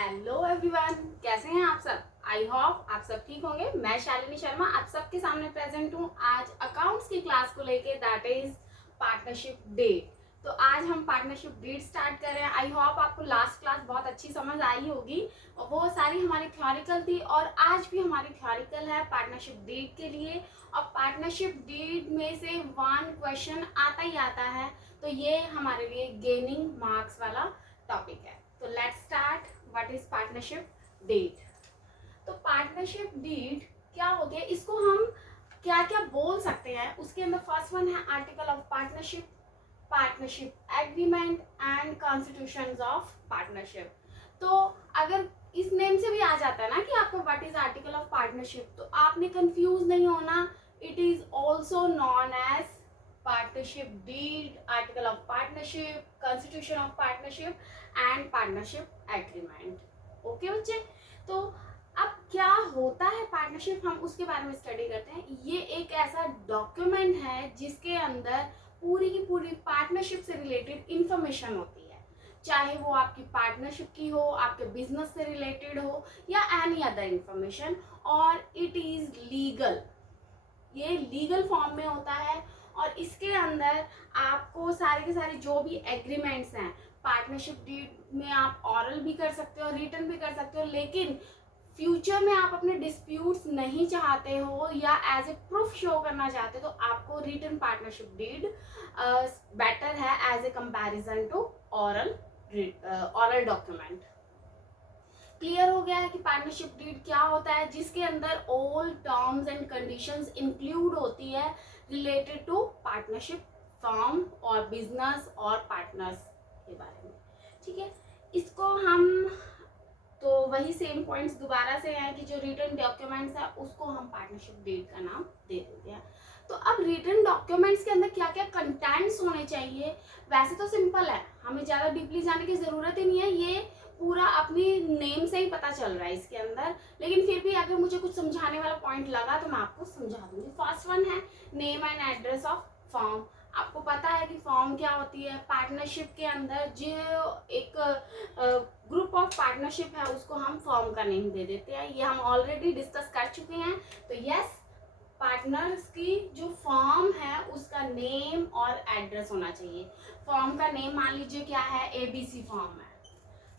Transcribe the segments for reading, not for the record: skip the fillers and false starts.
Hello everyone, कैसे हैं आप सब। आई होप आप सब ठीक होंगे। मैं शालिनी शर्मा आप सबके सामने प्रेजेंट हूँ आज अकाउंट्स की क्लास को लेके, दैट इज पार्टनरशिप डेट। तो आज हम पार्टनरशिप डेट स्टार्ट कर रहे हैं। आई होप आपको लास्ट क्लास बहुत अच्छी समझ आई होगी और वो सारी हमारी थ्योरिकल थी और आज भी हमारी थ्योरिकल है पार्टनरशिप डेट के लिए। और पार्टनरशिप डेट में से वन क्वेश्चन आता ही आता है, तो ये हमारे लिए गेनिंग मार्क्स वाला टॉपिक है। तो let's start. What is partnership deed. तो पार्टनरशिप डीड क्या होती है, इसको हम क्या क्या बोल सकते हैं। उसके अंदर फर्स्ट वन है article of partnership, partnership agreement and constitutions of partnership. तो अगर इस नेम से भी आ जाता है ना कि आपको what is article of partnership, तो आपने कंफ्यूज नहीं होना। It is also known as partnership deed, article of partnership, constitution of partnership and partnership agreement। Okay बच्चे, तो अब क्या होता है पार्टनरशिप, हम उसके बारे में स्टडी करते हैं। ये एक ऐसा डॉक्यूमेंट है जिसके अंदर पूरी की पूरी पार्टनरशिप से रिलेटेड इंफॉर्मेशन होती है, चाहे वो आपकी पार्टनरशिप की हो, आपके बिजनेस से रिलेटेड हो या एनी अदर इंफॉर्मेशन। और इट इज लीगल, ये लीगल फॉर्म में होता है और इसके अंदर आपको सारे के सारे जो भी एग्रीमेंट्स हैं, पार्टनरशिप डीड में आप ऑरल भी कर सकते हो, रिटन भी कर सकते हो, लेकिन फ्यूचर में आप अपने डिस्प्यूट्स नहीं चाहते हो या एज ए प्रूफ शो करना चाहते हो, तो आपको रिटन पार्टनरशिप डीड बेटर है as a comparison to oral document. Clear हो गया है कि पार्टनरशिप डीड क्या होता है, जिसके अंदर all terms and conditions include होती है रिलेटेड टू पार्टनरशिप फर्म और बिजनेस और पार्टनर्स के बारे में। ठीक है, इसको हम तो वही सेम पॉइंट्स दोबारा से हैं कि जो रिटन डॉक्यूमेंट्स है उसको हम पार्टनरशिप डीड का नाम दे देते हैं। तो अब रिटन डॉक्यूमेंट्स के अंदर क्या क्या कंटेंट्स होने चाहिए, वैसे तो सिंपल है, हमें ज़्यादा डीपली जाने की ज़रूरत ही नहीं है, ये पूरा अपनी नेम से ही पता चल रहा है इसके अंदर। लेकिन फिर भी अगर मुझे कुछ समझाने वाला पॉइंट लगा तो मैं आपको समझा दूंगी। फर्स्ट वन है name and address of firm. आपको पता है कि फर्म क्या होती है। पार्टनरशिप के अंदर जो एक ग्रुप ऑफ पार्टनरशिप है उसको हम फर्म का नेम दे देते हैं, ये हम ऑलरेडी डिस्कस कर चुके हैं। तो यस, पार्टनर्स की जो फर्म है उसका नेम और एड्रेस होना चाहिए। फर्म का नेम मान लीजिए क्या है, एबीसी फर्म है,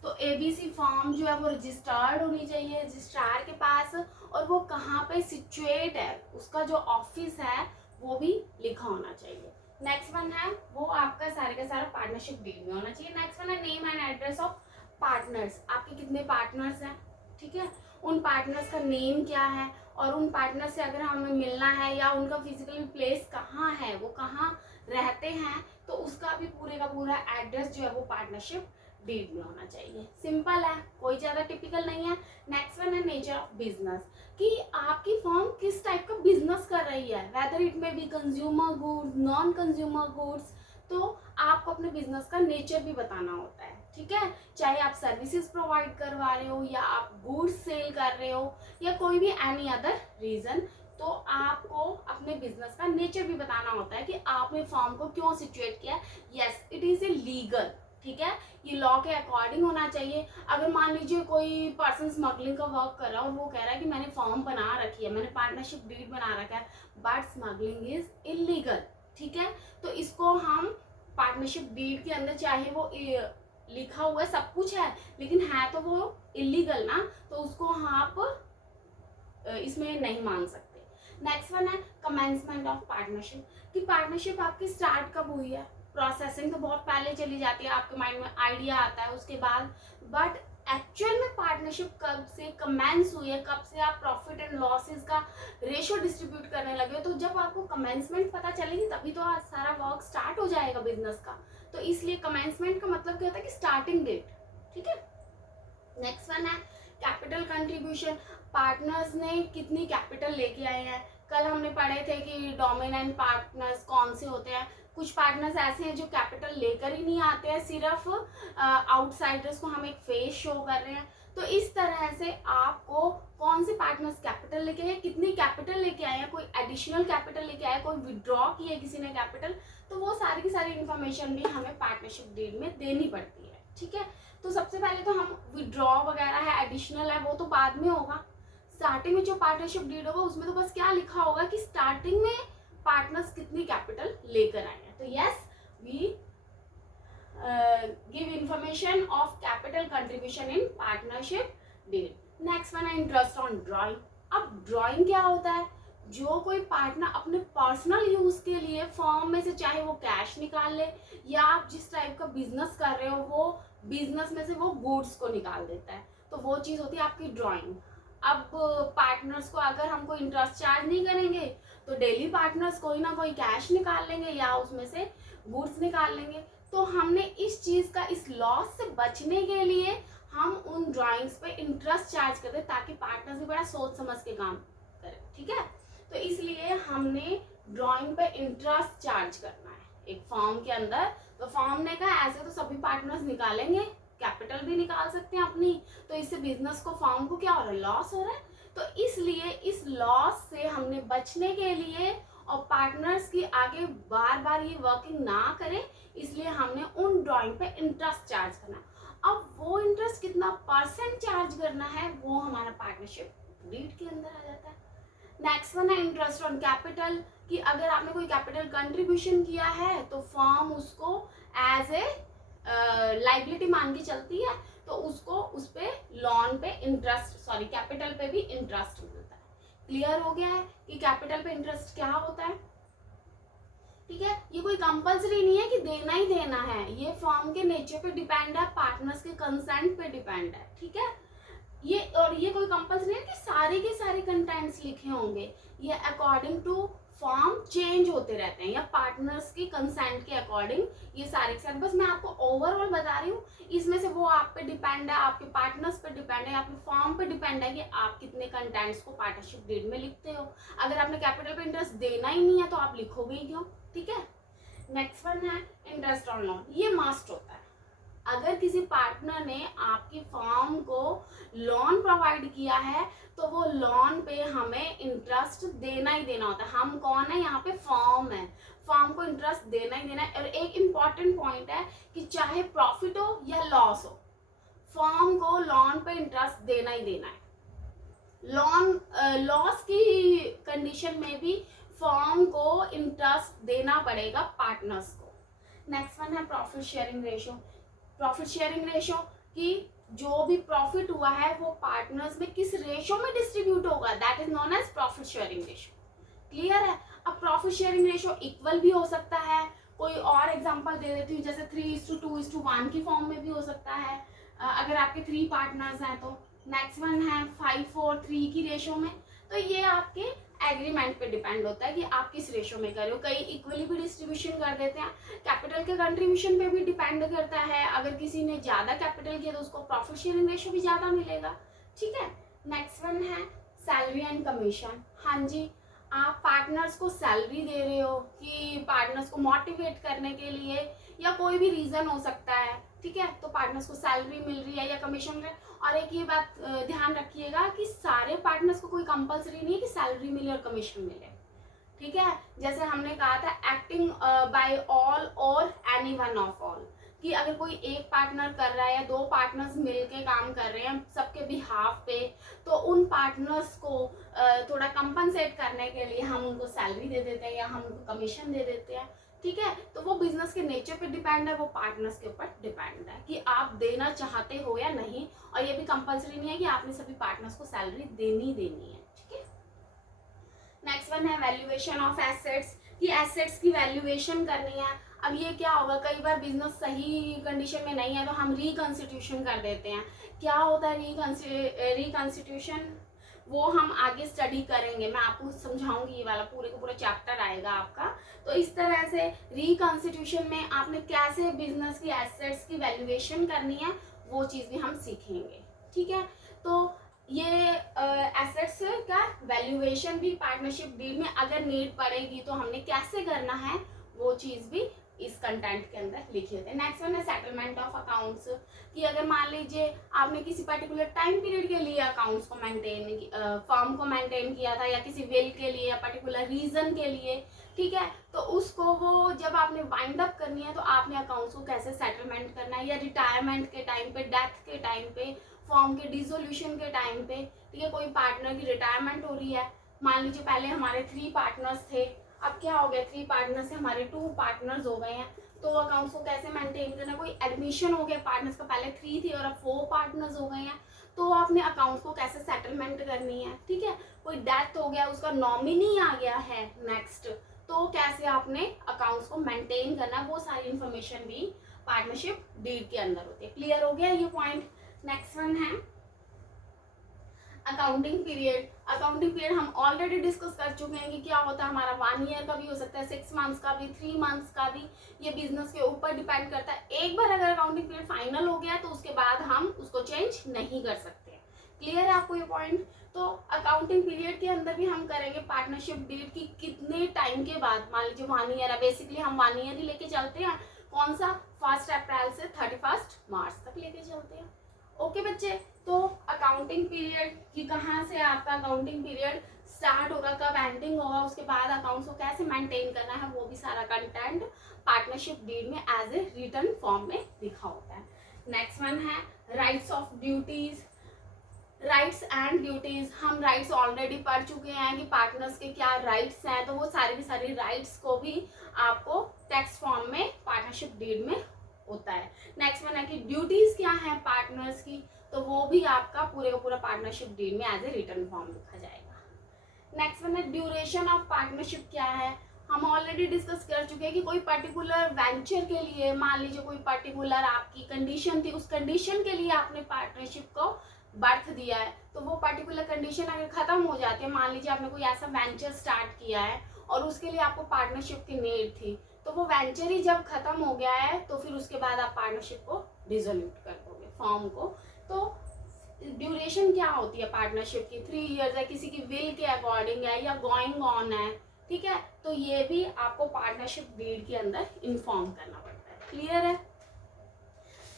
तो एबीसी फॉर्म जो है वो रजिस्टर्ड होनी चाहिए रजिस्ट्रार के पास, और वो कहाँ पे सिचुएट है, उसका जो ऑफिस है वो भी लिखा होना चाहिए। नेक्स्ट वन है वो आपका सारे का सारा पार्टनरशिप डीड में होना चाहिए। नेक्स्ट वन है name and address of partners. आपके कितने पार्टनर्स हैं, ठीक है, उन पार्टनर्स का नेम क्या है, और उन पार्टनर से अगर हमें मिलना है या उनका फिजिकली प्लेस कहाँ है, वो कहाँ रहते हैं, तो उसका भी पूरे का पूरा एड्रेस जो है वो पार्टनरशिप डीड में होना चाहिए। सिंपल है, कोई ज़्यादा टिपिकल नहीं है। नेक्स्ट वन है नेचर ऑफ बिजनेस, कि आपकी फर्म किस टाइप का बिजनेस कर रही है, whether it may be consumer goods, non consumer goods. तो आपको अपने बिजनेस का नेचर भी बताना होता है, ठीक है, चाहे आप सर्विसेज प्रोवाइड करवा रहे हो या आप गुड्स सेल कर रहे हो या कोई भी एनी अदर रीजन, तो आपको अपने बिजनेस का नेचर भी बताना होता है कि आपने फर्म को क्यों सिचुएट किया। Yes, it is a legal, ठीक है, ये लॉ के अकॉर्डिंग होना चाहिए। अगर मान लीजिए कोई पर्सन स्मगलिंग का वर्क कर रहा है और वो कह रहा है कि मैंने फॉर्म बना रखी है, मैंने पार्टनरशिप डीड बना रखा है, बट स्मगलिंग इज इलीगल, ठीक है, तो इसको हम पार्टनरशिप डीड के अंदर चाहे वो लिखा हुआ सब कुछ है लेकिन है तो वो इलीगल ना, तो उसको आप इसमें नहीं मान सकते। नेक्स्ट वन है कमेंसमेंट ऑफ पार्टनरशिप, कि पार्टनरशिप आपकी स्टार्ट कब हुई है। प्रोसेसिंग तो बहुत पहले चली जाती है, आपके माइंड में आइडिया आता है उसके बाद, बट एक्चुअल में पार्टनरशिप कब से कमेंस हुई है, कब से आप प्रॉफिट एंड लॉसेस का रेशो डिस्ट्रीब्यूट करने लगे हो, तो जब आपको कमेंसमेंट पता चलेगी तभी तो आज सारा वर्क स्टार्ट हो जाएगा बिजनेस का। तो इसलिए कमेंसमेंट का मतलब क्या होता है कि स्टार्टिंग डेट, ठीक है। नेक्स्ट वन है कैपिटल कंट्रीब्यूशन, पार्टनर्स ने कितनी कैपिटल लेके आए हैं। कल हमने पढ़े थे कि डोमिनेंट पार्टनर्स कौन से होते हैं। कुछ पार्टनर्स ऐसे हैं जो कैपिटल लेकर ही नहीं आते हैं, सिर्फ आउटसाइडर्स को हम एक फेस शो कर रहे हैं। तो इस तरह से आपको कौन से पार्टनर्स कैपिटल लेके आए, कितनी कैपिटल लेके आए हैं, कोई एडिशनल कैपिटल लेके आए, कोई विड्रॉ किया किसी ने कैपिटल, तो वो सारी की सारी इन्फॉर्मेशन भी हमें पार्टनरशिप डीड में देनी पड़ती है। ठीक है। तो सबसे पहले तो हम विड्रॉ वगैरह है, एडिशनल है, वो तो बाद में होगा। स्टार्टिंग में जो पार्टनरशिप डीड होगा उसमें तो बस क्या लिखा होगा कि स्टार्टिंग में पार्टनर्स कितनी कैपिटल लेकर आए हैं। तो yes, we give information of capital contribution in partnership deed. Next one है इंटरेस्ट ऑन ड्राइंग। अब ड्राइंग क्या होता है, जो कोई पार्टनर अपने पर्सनल यूज के लिए फर्म में से चाहे वो कैश निकाल ले, या आप जिस टाइप का बिजनेस कर रहे हो वो बिजनेस में से वो गुड्स को निकाल देता है, तो वो चीज होती है आपकी ड्राइंग। अब पार्टनर्स को अगर हम कोई इंटरेस्ट चार्ज नहीं करेंगे तो डेली पार्टनर्स कोई ना कोई कैश निकाल लेंगे या उसमें से गुड्स निकाल लेंगे। तो हमने इस चीज का, इस लॉस से बचने के लिए हम उन ड्राइंग्स पे इंटरेस्ट चार्ज करते हैं ताकि पार्टनर्स भी बड़ा सोच समझ के काम करें। ठीक है, तो इसलिए हमने ड्राइंग पे इंटरेस्ट चार्ज करना है एक फॉर्म के अंदर। तो फॉर्म ने कहा ऐसे तो सभी पार्टनर्स निकालेंगे, कैपिटल भी निकाल सकते हैं अपनी, तो इससे बिजनेस को, फॉर्म को क्या हो रहा है, लॉस हो रहा है। तो इसलिए इस लॉस से हमने बचने के लिए और पार्टनर्स की आगे बार बार ये वर्किंग ना करे, इसलिए हमने उन ड्राइंग पे इंटरेस्ट चार्ज करना है। अब वो इंटरेस्ट कितना परसेंट चार्ज करना है वो हमारा पार्टनरशिप डीड के अंदर आ जाता है। नेक्स्ट वन है इंटरेस्ट ऑन कैपिटल, कि अगर आपने कोई कैपिटल कंट्रीब्यूशन किया है तो फर्म उसको एज ए लाइबिलिटी मान के चलती है, तो उसको उस पे लोन पे इंटरेस्ट, सॉरी कैपिटल पे भी इंटरेस्ट मिलता है। क्लियर हो गया है कि कैपिटल पे इंटरेस्ट क्या होता है। ठीक है, ये कोई कंपलसरी नहीं है कि देना ही देना है, ये फॉर्म के नेचर पे डिपेंड है, पार्टनर्स के कंसेंट पे डिपेंड है। ठीक है, ये और ये कोई कंपलसरी है कि सारे के सारे कंटेंट्स लिखे होंगे, ये अकॉर्डिंग टू फॉर्म चेंज होते रहते हैं या पार्टनर्स की कंसेंट के अकॉर्डिंग ये सारे के सारे। बस मैं आपको ओवरऑल बता रही हूँ, इसमें से वो आप पे डिपेंड है, आपके पार्टनर्स पे डिपेंड है, आपके फॉर्म पे डिपेंड है कि आप कितने कंटेंट्स को पार्टनरशिप डीड में लिखते हो। अगर आपने कैपिटल पे इंटरेस्ट देना ही नहीं है तो आप लिखोगे ही क्यों। ठीक है, नेक्स्ट वन है इंटरेस्ट ऑन लोन। ये मस्ट होता है, अगर किसी पार्टनर ने आपकी फर्म को लोन प्रोवाइड किया है तो वो लोन पे हमें इंटरेस्ट देना ही देना होता है। हम कौन है यहाँ पे, फर्म है, फर्म को इंटरेस्ट देना ही देना है। और एक इम्पॉर्टेंट पॉइंट है कि चाहे प्रॉफिट हो या लॉस हो, फर्म को लोन पे इंटरेस्ट देना ही देना है। लोन लॉस की कंडीशन में भी फर्म को इंटरेस्ट देना पड़ेगा पार्टनर्स को। नेक्स्ट वन है profit sharing ratio. Profit sharing ratio कि जो भी प्रॉफिट हुआ है वो पार्टनर्स में किस रेशियो में डिस्ट्रीब्यूट होगा, that is known as profit sharing ratio. Clear है। अब प्रॉफिट शेयरिंग रेशियो इक्वल भी हो सकता है, कोई और एग्जांपल दे देती हूँ, जैसे 3:2:1 की फॉर्म में भी हो सकता है अगर आपके 3 पार्टनर्स हैं तो। नेक्स्ट वन है 5:4:3 की रेशियो में। तो ये आपके एग्रीमेंट पे डिपेंड होता है कि आप किस रेशियो में कर रहे हो। कई इक्वली भी डिस्ट्रीब्यूशन कर देते हैं, कैपिटल के कंट्रीब्यूशन पे भी डिपेंड करता है, अगर किसी ने ज़्यादा कैपिटल किया तो उसको प्रॉफिट शेयरिंग रेशियो भी ज़्यादा मिलेगा। ठीक है, नेक्स्ट वन है सैलरी एंड कमीशन। हाँ जी, आप पार्टनर्स को सैलरी दे रहे हो कि पार्टनर्स को मोटिवेट करने के लिए, या कोई भी रीज़न हो सकता है। ठीक है, तो पार्टनर्स को सैलरी मिल रही है या कमीशन मिल रहा है। और एक ये बात ध्यान रखिएगा कि सारे पार्टनर्स को कोई कंपलसरी नहीं है कि सैलरी मिले और कमीशन मिले। ठीक है, जैसे हमने कहा था एक्टिंग बाय ऑल और एनी वन ऑफ ऑल, कि अगर कोई एक पार्टनर कर रहा है या 2 पार्टनर्स मिलके काम कर रहे हैं सबके बिहाफ पे, तो उन पार्टनर्स को थोड़ा कंपनसेट करने के लिए हम उनको सैलरी दे देते हैं या हम उनको कमीशन दे देते हैं। ठीक है, तो वो बिजनेस के नेचर पे डिपेंड है, वो पार्टनर्स के ऊपर डिपेंड है कि आप देना चाहते हो या नहीं। और ये भी कंपलसरी नहीं है कि आपने सभी पार्टनर्स को सैलरी देनी है। ठीक है, नेक्स्ट वन है वैल्यूएशन ऑफ एसेट्स, कि एसेट्स की वैल्यूएशन करनी है। अब ये क्या होगा, कई बार बिजनेस सही कंडीशन में नहीं है तो हम रिकंस्टिट्यूशन कर देते हैं। क्या होता है रिकंस्टिट्यूशन, वो हम आगे स्टडी करेंगे, मैं आपको समझाऊंगी, ये वाला पूरे का पूरा चैप्टर आएगा आपका। तो इस तरह से रिकंस्टिट्यूशन में आपने कैसे बिजनेस की एसेट्स की वैल्यूएशन करनी है वो चीज़ भी हम सीखेंगे। ठीक है, तो ये एसेट्स का वैल्यूएशन भी पार्टनरशिप डील में अगर नीड पड़ेगी तो हमने कैसे करना है वो चीज़ भी इस कंटेंट के अंदर लिखे होते हैं। नेक्स्ट वन है सेटलमेंट ऑफ अकाउंट्स, कि अगर मान लीजिए आपने किसी पर्टिकुलर टाइम पीरियड के लिए अकाउंट्स को फर्म को मेंटेन किया था, या किसी विल के लिए या पर्टिकुलर रीजन के लिए, ठीक है, तो उसको वो जब आपने वाइंड अप करनी है तो आपने अकाउंट्स को कैसे सेटलमेंट करना है, या रिटायरमेंट के टाइम पे, डेथ के टाइम पे, फॉर्म के डिसोल्यूशन के टाइम पे, ठीक है, कोई पार्टनर की रिटायरमेंट हो रही है, मान लीजिए पहले हमारे 3 पार्टनर्स थे, अब क्या हो गया, 3 पार्टनर से हमारे 2 पार्टनर्स हो गए हैं, तो अकाउंट्स को कैसे मेंटेन करना, कोई एडमिशन हो गया पार्टनर्स का, पहले 3 थी और अब 4 पार्टनर्स हो गए हैं, तो आपने अकाउंट्स को कैसे सेटलमेंट करनी है, ठीक है, कोई डेथ हो गया, उसका नॉमिनी आ गया है नेक्स्ट, तो कैसे आपने अकाउंट्स को मेंटेन करना है, वो सारी इंफॉर्मेशन भी पार्टनरशिप डीड के अंदर होती है। क्लियर हो गया ये पॉइंट। नेक्स्ट वन है अकाउंटिंग पीरियड। अकाउंटिंग पीरियड हम ऑलरेडी डिस्कस कर चुके हैं कि क्या होता है, हमारा 1 ईयर का भी हो सकता है, 6 मंथ्स का भी, 3 मंथ्स का भी, ये बिजनेस के ऊपर डिपेंड करता है। एक बार अगर अकाउंटिंग पीरियड फाइनल हो गया तो उसके बाद हम उसको चेंज नहीं कर सकते। क्लियर है आपको ये पॉइंट। तो अकाउंटिंग पीरियड के अंदर भी हम करेंगे पार्टनरशिप डीड की कितने टाइम के बाद, मान लीजिए 1 ईयर है, बेसिकली हम 1 ईयर ही लेके चलते हैं, कौन सा, 1 अप्रैल से 31 मार्च तक लेके चलते हैं। ओके बच्चे, तो अकाउंटिंग पीरियड की कहाँ से आपका अकाउंटिंग पीरियड स्टार्ट होगा, कब एंडिंग होगा, उसके बाद अकाउंट्स को कैसे मेंटेन करना है, वो भी सारा कंटेंट पार्टनरशिप डीड में एज ए रिटन फॉर्म में लिखा होता है। नेक्स्ट वन है rights of duties. Rights and duties, हम राइट्स ऑलरेडी पढ़ चुके हैं कि पार्टनर्स के क्या राइट्स हैं, तो वो सारी की सारी राइट्स को भी आपको टेक्स्ट फॉर्म में पार्टनरशिप डीड में होता है। नेक्स्ट वन है कि ड्यूटीज क्या है पार्टनर्स की, तो वो भी आपका पूरे का पूरा पार्टनरशिप डीड में एज ए रिटन फॉर्म लिखा जाएगा। नेक्स्ट वन है ड्यूरेशन ऑफ पार्टनरशिप क्या है, हम ऑलरेडी डिस्कस कर चुके हैं कि कोई पर्टिकुलर वेंचर के लिए, मान लीजिए कोई पर्टिकुलर आपकी कंडीशन थी, उस कंडीशन के लिए आपने पार्टनरशिप को बर्थ दिया है, तो वो पर्टिकुलर कंडीशन अगर खत्म हो जाती है, मान लीजिए आपने कोई ऐसा वेंचर स्टार्ट किया है और उसके लिए आपको पार्टनरशिप की नीड थी, तो वो वेंचर ही जब खत्म हो गया है तो फिर उसके बाद आप पार्टनरशिप को डिसोल्यूट कर दोगे फॉर्म को। तो ड्यूरेशन क्या होती है पार्टनरशिप की, 3 इयर्स है, किसी की विल के अकॉर्डिंग है या गोइंग ऑन है, ठीक है, तो ये भी आपको पार्टनरशिप डीड के अंदर इन्फॉर्म करना पड़ता है। क्लियर है।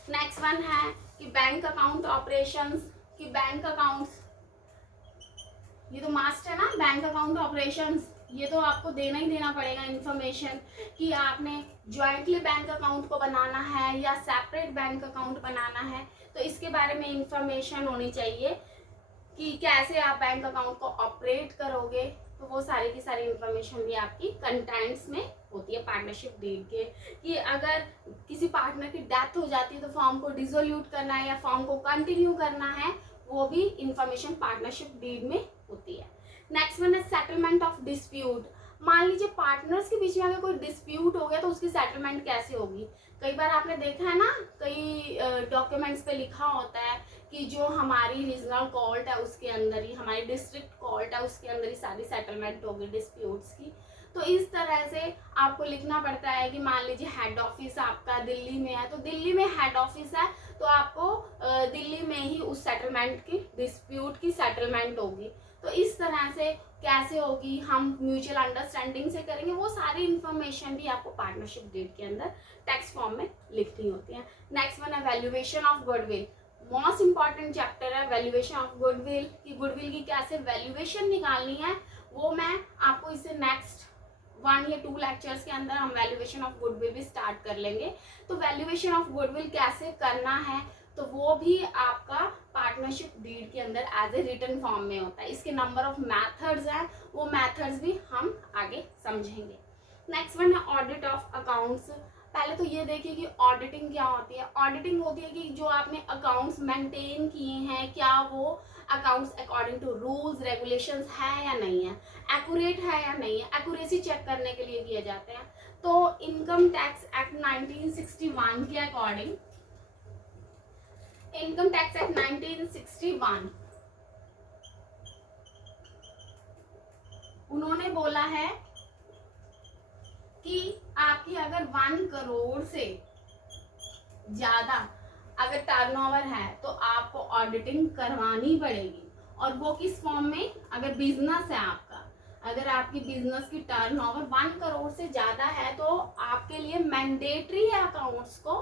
नेक्स्ट वन है कि बैंक अकाउंट ऑपरेशंस, कि बैंक अकाउंट्स, ये तो मास्ट है ना, बैंक अकाउंट ऑपरेशंस, ये तो आपको देना ही देना पड़ेगा इन्फॉर्मेशन कि आपने ज्वाइंटली बैंक अकाउंट को बनाना है या सेपरेट बैंक अकाउंट बनाना है, तो इसके बारे में इंफॉर्मेशन होनी चाहिए कि कैसे आप बैंक अकाउंट को ऑपरेट करोगे, तो वो सारी की सारी इंफॉर्मेशन भी आपकी कंटेंट्स में होती है पार्टनरशिप डीड के, कि अगर किसी पार्टनर की डेथ हो जाती है तो फॉर्म को डिसोल्यूट करना है या फॉर्म को कंटिन्यू करना है, वो भी इंफॉर्मेशन पार्टनरशिप डीड में होती है। नेक्स्ट वन है सेटलमेंट ऑफ डिस्प्यूट। मान लीजिए पार्टनर्स के बीच में अगर कोई डिस्प्यूट हो गया तो उसकी सेटलमेंट कैसे होगी। कई बार आपने देखा है ना, कई डॉक्यूमेंट्स पे लिखा होता है कि जो हमारी रीजनल कोर्ट है उसके अंदर ही, हमारी डिस्ट्रिक्ट कोर्ट है उसके अंदर ही सारी सेटलमेंट होगी डिस्प्यूट्स की। तो इस तरह से आपको लिखना पड़ता है कि मान लीजिए हेड ऑफिस आपका दिल्ली में है, तो दिल्ली में हेड ऑफिस है तो आपको दिल्ली में ही उस सेटलमेंट की, डिस्प्यूट की सेटलमेंट होगी। तो इस तरह से कैसे होगी, हम म्यूचुअल अंडरस्टैंडिंग से करेंगे, वो सारी इंफॉर्मेशन भी आपको पार्टनरशिप डीड के अंदर टेक्स्ट फॉर्म में लिखनी होती है। नेक्स्ट वन है valuation of goodwill. Most important chapter है वैल्यूएशन ऑफ गुडविल, कि गुडविल की कैसे वैल्यूएशन निकालनी है, वो मैं आपको इससे नेक्स्ट 1 या 2 लेक्चर्स के अंदर हम वैल्यूएशन ऑफ गुडविल भी स्टार्ट कर लेंगे। तो वैल्यूएशन ऑफ गुडविल कैसे करना है, तो वो भी आपका पार्टनरशिप डीड के अंदर एज ए रिटन फॉर्म में होता है। इसके नंबर ऑफ मेथड्स हैं, वो मेथड्स भी हम आगे समझेंगे। नेक्स्ट वन है ऑडिट ऑफ अकाउंट्स। पहले तो ये देखिए कि ऑडिटिंग क्या होती है। ऑडिटिंग होती है कि जो आपने अकाउंट्स मेंटेन किए हैं, क्या वो accounts according to rules regulations है या नहीं है, एक्यूरेट है या नहीं है, एक्यूरेसी चेक करने के लिए किए जाते हैं। तो इनकम टैक्स एक्ट 1961 के अकॉर्डिंग, इनकम टैक्स एक्ट 1961 उन्होंने बोला है कि आपकी अगर 1 करोड़ से ज्यादा अगर टर्नओवर है तो आपको ऑडिटिंग करवानी पड़ेगी। और वो किस फॉर्म में, अगर बिजनेस है आपका, अगर आपकी बिजनेस की टर्नओवर 1 करोड़ से ज़्यादा है तो आपके लिए मैंडेटरी है अकाउंट्स को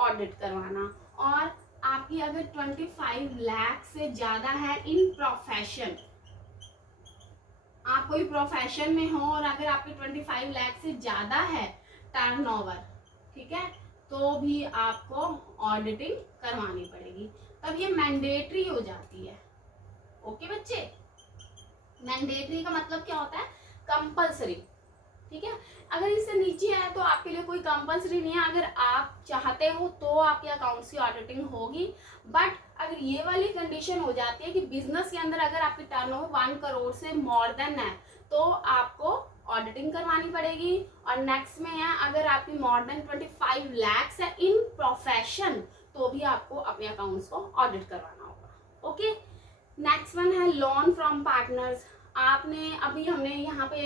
ऑडिट करवाना। और आपकी अगर 25 लाख से ज़्यादा है इन प्रोफेशन, आप कोई प्रोफेशन में हो और अगर आपके 25 लाख से ज़्यादा है टर्नओवर, ठीक है, तो भी आपको ऑडिटिंग करवानी पड़ेगी, तब ये मैंडेटरी हो जाती है। ओके बच्चे, मैंडेटरी का मतलब क्या होता है? कंपलसरी, ठीक है। अगर इससे नीचे है तो आपके लिए कोई कंपलसरी नहीं है, अगर आप चाहते हो तो आपके अकाउंट्स की ऑडिटिंग होगी। बट अगर ये वाली कंडीशन हो जाती है कि बिजनेस के अंदर अगर आपकी टर्नओवर 1 करोड़ से मोर देन है तो आपको ऑडिटिंग करवानी पड़ेगी। और नेक्स्ट में है अगर आपकी मोर देन 25 लाख है इन प्रोफेशन तो भी आपको अपने अकाउंट्स को ऑडिट करवाना होगा। ओके, नेक्स्ट वन है लोन फ्रॉम पार्टनर्स। आपने अभी हमने यहाँ पे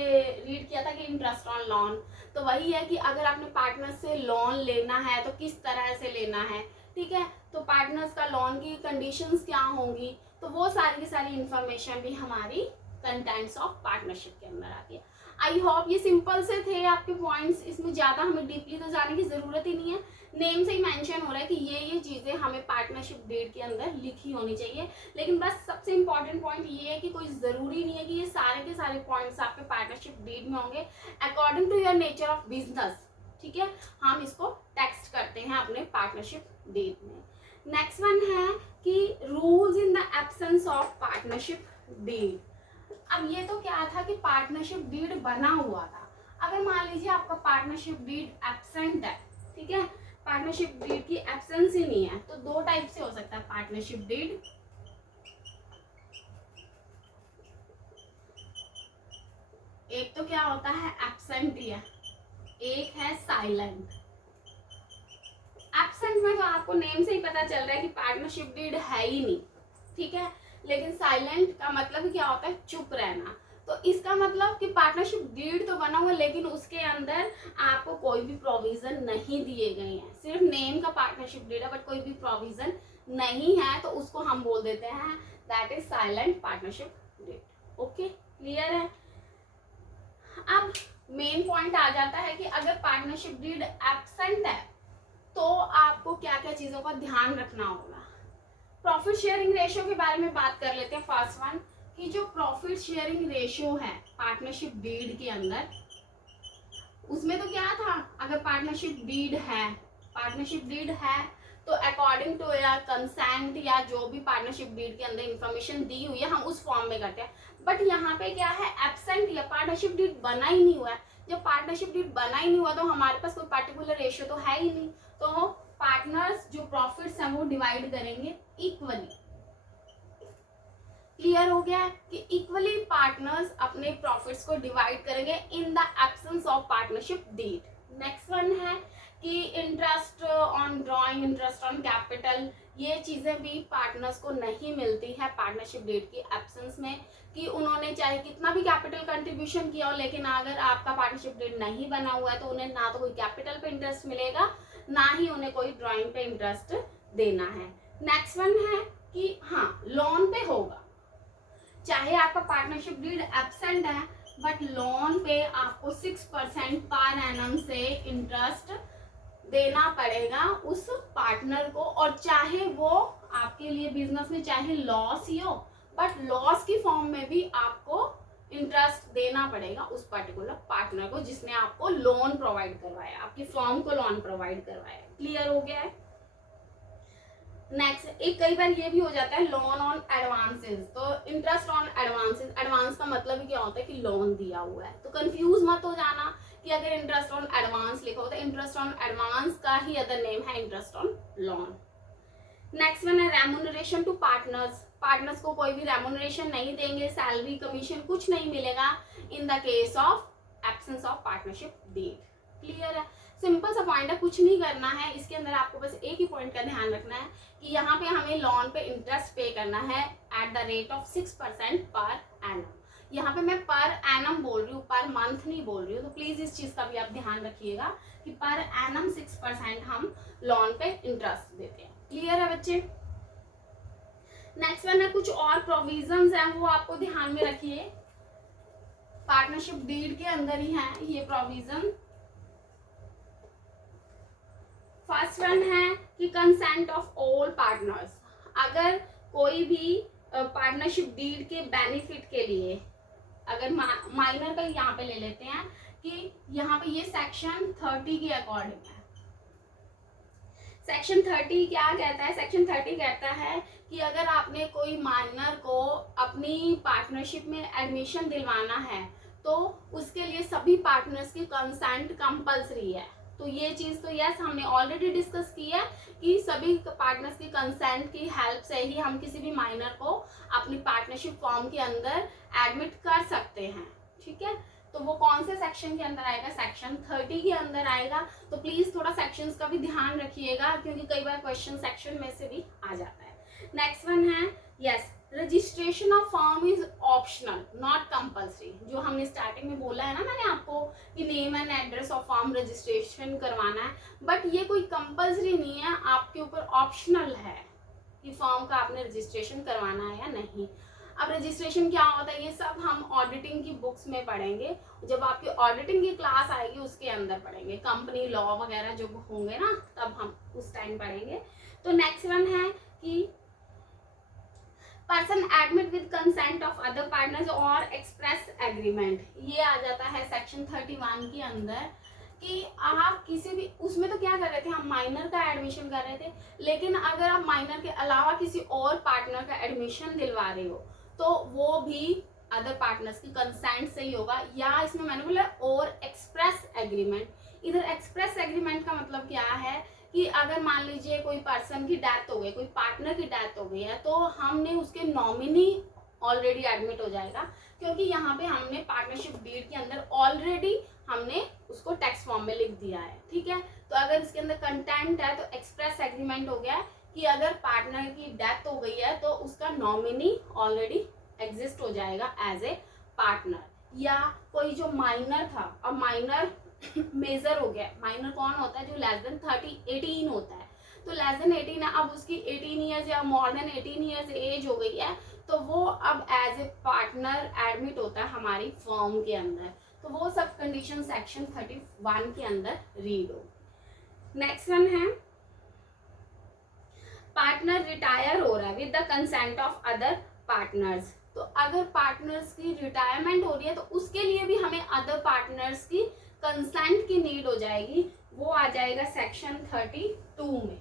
रीड किया था कि इंटरेस्ट ऑन लोन, तो वही है कि अगर आपने पार्टनर्स से लोन लेना है तो किस तरह से लेना है, ठीक है। तो पार्टनर्स का लोन की कंडीशंस क्या होंगी, तो वो सारी की सारी इंफॉर्मेशन भी हमारी कंटेंट्स ऑफ पार्टनरशिप के अंदर आती है। आई होप ये सिंपल से थे आपके पॉइंट्स, इसमें ज़्यादा हमें डीपली तो जाने की ज़रूरत ही नहीं है। नेम से ही मेंशन हो रहा है कि ये चीज़ें हमें पार्टनरशिप डीड के अंदर लिखी होनी चाहिए। लेकिन बस सबसे इंपॉर्टेंट पॉइंट ये है कि कोई ज़रूरी नहीं है कि ये सारे के सारे पॉइंट्स आपके पार्टनरशिप डीड में होंगे। According to your nature of business, ठीक है, हम इसको टेक्स्ट करते हैं अपने पार्टनरशिप डीड में। नेक्स्ट वन है कि rules in the absence of partnership deed. अब ये तो क्या था कि पार्टनरशिप डीड बना हुआ था, अगर मान लीजिए आपका पार्टनरशिप डीड एब्सेंट है, ठीक है, पार्टनरशिप डीड की एब्सेंस ही नहीं है, तो दो टाइप से हो सकता है पार्टनरशिप डीड। एक तो क्या होता है एब्सेंट ही है, एक है साइलेंट। एब्सेंट में तो आपको नेम से ही पता चल रहा है कि पार्टनरशिप डीड है ही नहीं, ठीक है। लेकिन साइलेंट का मतलब क्या होता है? चुप रहना। तो इसका मतलब कि पार्टनरशिप डीड तो बना हुआ लेकिन उसके अंदर आपको कोई भी प्रोविजन नहीं दिए गए हैं, सिर्फ नेम का पार्टनरशिप डीड है बट कोई भी प्रोविजन नहीं है, तो उसको हम बोल देते हैं that is silent partnership deed. Okay, clear है। अब मेन पॉइंट आ जाता है कि अगर पार्टनरशिप डीड एब्सेंट है तो आपको क्या क्या चीजों का ध्यान रखना होगा। प्रॉफिट शेयरिंग रेशियो के बारे में बात कर लेते हैं। फर्स्ट वन कि जो प्रॉफिट शेयरिंग रेशियो है पार्टनरशिप डीड के अंदर, उसमें तो क्या था, अगर पार्टनरशिप डीड है तो अकॉर्डिंग टू या कंसेंट या जो भी पार्टनरशिप डीड के अंदर इंफॉर्मेशन दी हुई है हम उस फॉर्म में करते हैं। बट यहाँ पे क्या है, एब्सेंट या पार्टनरशिप डीड बना ही नहीं हुआ है। जब पार्टनरशिप डीड बना ही नहीं हुआ तो हमारे पास कोई पर्टिकुलर रेशियो तो है ही नहीं, तो पार्टनर्स जो प्रॉफिट्स हैं वो डिवाइड करेंगे इक्वली। क्लियर हो गया है कि इक्वली पार्टनर्स अपने प्रॉफिट्स को डिवाइड करेंगे in the absence of partnership deed. Next one है कि interest on drawing, interest on capital, ये चीज़ें भी पार्टनर्स को नहीं मिलती है पार्टनरशिप डीड की एब्सेंस में, कि उन्होंने चाहे कितना भी कैपिटल कंट्रीब्यूशन किया हो लेकिन अगर आपका पार्टनरशिप डीड नहीं बना हुआ है तो उन्हें ना तो कोई कैपिटल पे इंटरेस्ट मिलेगा ना ही उन्हें कोई ड्रॉइंग पे इंटरेस्ट देना है। नेक्स्ट वन है कि हाँ, लोन पे होगा, चाहे आपका पार्टनरशिप डीड एब्सेंट है बट लोन पे आपको 6% पर एनम से इंटरेस्ट देना पड़ेगा उस पार्टनर को, और चाहे वो आपके लिए बिजनेस में चाहे लॉस ही हो बट लॉस की फॉर्म में भी आपको इंटरेस्ट देना पड़ेगा उस पर्टिकुलर पार्टनर को जिसने आपको लोन प्रोवाइड करवाया, आपकी फर्म को लोन प्रोवाइड करवाया। क्लियर हो गया है। नेक्स्ट एक कई बार ये भी हो जाता है लोन ऑन एडवांसेस, तो इंटरेस्ट ऑन एडवांसेस, एडवांस का मतलब क्या होता है कि लोन दिया हुआ है, तो कंफ्यूज मत हो जाना कि अगर इंटरेस्ट ऑन एडवांस लिखा हो तो इंटरेस्ट ऑन एडवांस का ही अदर नेम है interest on loan. Next one है रेम्यूनरेशन टू पार्टनर्स, पार्टनर्स को कोई भी रेम्यूनरेशन नहीं देंगे, सैलरी कमीशन कुछ नहीं मिलेगा in the case of absence of partnership deed. Clear है, सिंपल सा पॉइंट है, कुछ नहीं करना है इसके अंदर, आपको बस एक ही पॉइंट का ध्यान रखना है कि यहाँ पे हमें लोन पे इंटरेस्ट पे करना है at the rate of 6% per annum. यहाँ पे मैं पर एनम बोल रही हूँ, पर मंथ नहीं बोल रही हूँ, तो प्लीज इस चीज का भी आप ध्यान रखिएगा कि पर एनम 6% हम लोन पे इंटरेस्ट देते हैं। क्लियर है बच्चे। नेक्स्ट वन है कुछ और प्रोविजंस हैं वो आपको ध्यान में रखिए। पार्टनरशिप डीड के अंदर ही है ये प्रोविजन। फर्स्ट वन है कि कंसेंट ऑफ ऑल पार्टनर्स। अगर कोई भी पार्टनरशिप डीड के बेनिफिट के लिए, अगर माइनर का यहाँ पे ले लेते हैं कि यहाँ पे ये सेक्शन 30 के अकॉर्डिंग है। सेक्शन 30 क्या कहता है? सेक्शन 30 कहता है कि अगर आपने कोई माइनर को अपनी पार्टनरशिप में एडमिशन दिलवाना है तो उसके लिए सभी पार्टनर्स की कंसेंट कंपलसरी है। तो ये चीज़ तो यस हमने ऑलरेडी डिस्कस की है कि सभी पार्टनर्स की कंसेंट की हेल्प से ही हम किसी भी माइनर को अपनी पार्टनरशिप फॉर्म के अंदर एडमिट कर सकते हैं। ठीक है, तो वो कौन से सेक्शन के अंदर आएगा? सेक्शन 30 के अंदर आएगा। तो प्लीज थोड़ा सेक्शंस का भी ध्यान रखिएगा क्योंकि कई बार क्वेश्चन सेक्शन में से भी आ जाता है। नेक्स्ट वन है yes, registration of form is optional not compulsory. जो हमने स्टार्टिंग में बोला है ना मैंने आपको कि name and address of form registration करवाना है, बट ये कोई कंपल्सरी नहीं है, आपके ऊपर ऑप्शनल है कि फॉर्म का आपने रजिस्ट्रेशन करवाना है या नहीं। अब रजिस्ट्रेशन क्या होता है ये सब हम ऑडिटिंग की बुक्स में पढ़ेंगे, जब आपकी ऑडिटिंग की क्लास आएगी उसके अंदर पढ़ेंगे, कंपनी लॉ वगैरह जो होंगे ना तब हम उस टाइम पढ़ेंगे। तो नेक्स्ट वन है कि person admit with consent of other partners और एक्सप्रेस एग्रीमेंट। ये आ जाता है सेक्शन 31 के अंदर कि आप किसी भी उसमें तो क्या कर रहे थे, हम माइनर का एडमिशन कर रहे थे, लेकिन अगर आप माइनर के अलावा किसी और पार्टनर का एडमिशन दिलवा रहे हो तो वो भी अदर पार्टनर्स की कंसेंट से ही होगा, या इसमें मैंने बोला और एक्सप्रेस एग्रीमेंट। इधर एक्सप्रेस एग्रीमेंट का मतलब क्या है कि अगर मान लीजिए कोई पर्सन की डेथ हो गई, कोई पार्टनर की डेथ हो गई है, तो हमने उसके नॉमिनी ऑलरेडी एडमिट हो जाएगा क्योंकि यहाँ पे हमने पार्टनरशिप डीड के अंदर ऑलरेडी हमने उसको टेक्स्ट फॉर्म में लिख दिया है। ठीक है, तो अगर इसके अंदर कंटेंट है तो एक्सप्रेस एग्रीमेंट हो गया कि अगर पार्टनर की डेथ हो गई है तो उसका नॉमिनी ऑलरेडी एग्जिस्ट हो जाएगा एज ए पार्टनर। या कोई जो माइनर था, अब माइनर मेजर हो गया, माइनर कौन होता है? जो लेस देन 18 होता है, तो लेस देन 18 है, अब उसकी 18 ईयर्स या मोर देन 18 ईयर्स एज हो गई है तो वो अब एज ए पार्टनर एडमिट होता है हमारी फर्म के अंदर। तो वो सब कंडीशन सेक्शन 31 के अंदर रीड हो। नेक्स्ट वन है पार्टनर रिटायर हो रहा है with the consent of other partners. तो अगर पार्टनर्स की रिटायरमेंट हो रही है तो उसके लिए भी हमें अदर पार्टनर्स की कंसेंट की नीड हो जाएगी, वो आ जाएगा सेक्शन 32 में।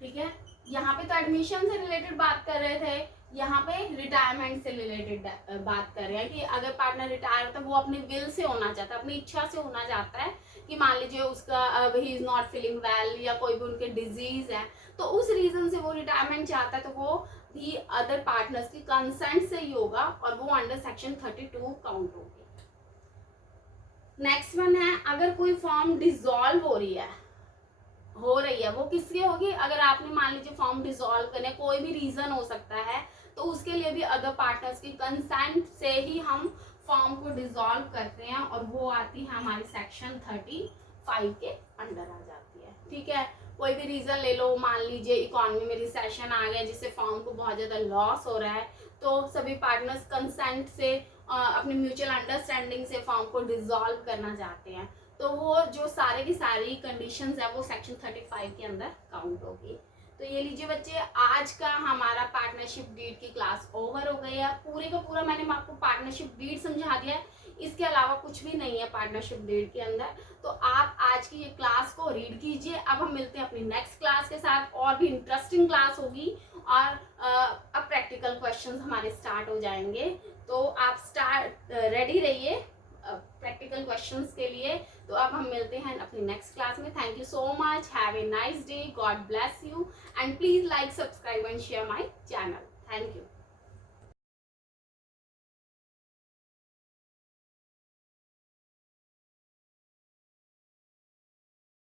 ठीक है, यहाँ पे तो एडमिशन से रिलेटेड बात कर रहे थे, यहाँ पे रिटायरमेंट से रिलेटेड बात कर रहे हैं कि अगर पार्टनर रिटायर होता है वो अपने विल से होना चाहता है, अपनी इच्छा से होना चाहता है कि मान लीजिए उसका he is not feeling well या कोई भी उनके डिजीज है तो उस रीजन से वो रिटायरमेंट चाहता है, तो वो भी अदर पार्टनर्स की कंसेंट से ही होगा और वो अंडर सेक्शन 32 काउंट होगी। नेक्स्ट वन है अगर कोई फॉर्म डिसॉल्व हो रही है वो किसके होगी? अगर आपने मान लीजिए फॉर्म डिसॉल्व करने कोई भी रीजन हो सकता है तो उसके लिए भी अदर पार्टनर्स की कंसेंट से ही हम फॉर्म को डिसॉल्व करते हैं और वो आती है हमारी सेक्शन 35 के अंडर आ जाती है। ठीक है, कोई भी रीजन ले लो, मान लीजिए इकोनॉमी में रिसेशन आ गया जिससे फॉर्म को बहुत ज्यादा लॉस हो रहा है तो सभी पार्टनर्स कंसेंट से अपने म्यूचुअल अंडरस्टैंडिंग से फॉर्म को डिसॉल्व करना चाहते हैं तो वो जो सारे की सारी कंडीशंस है वो सेक्शन 35 के अंदर काउंट होगी। तो ये लीजिए बच्चे, आज का हमारा पार्टनरशिप डीड की क्लास ओवर हो गई है। पूरे का पूरा मैंने आपको पार्टनरशिप डीड समझा दिया है, इसके अलावा कुछ भी नहीं है पार्टनरशिप डीड के अंदर। तो आप आज की ये क्लास को रीड कीजिए। अब हम मिलते हैं अपनी नेक्स्ट क्लास के साथ, और भी इंटरेस्टिंग क्लास होगी और अब प्रैक्टिकल क्वेश्चंस हमारे स्टार्ट हो जाएंगे। तो आप रेडी रहिए प्रैक्टिकल क्वेश्चंस के लिए। तो अब हम मिलते हैं अपनी नेक्स्ट क्लास में। Thank you so much, have a nice day, God bless you and please like, subscribe and share my channel. Thank you.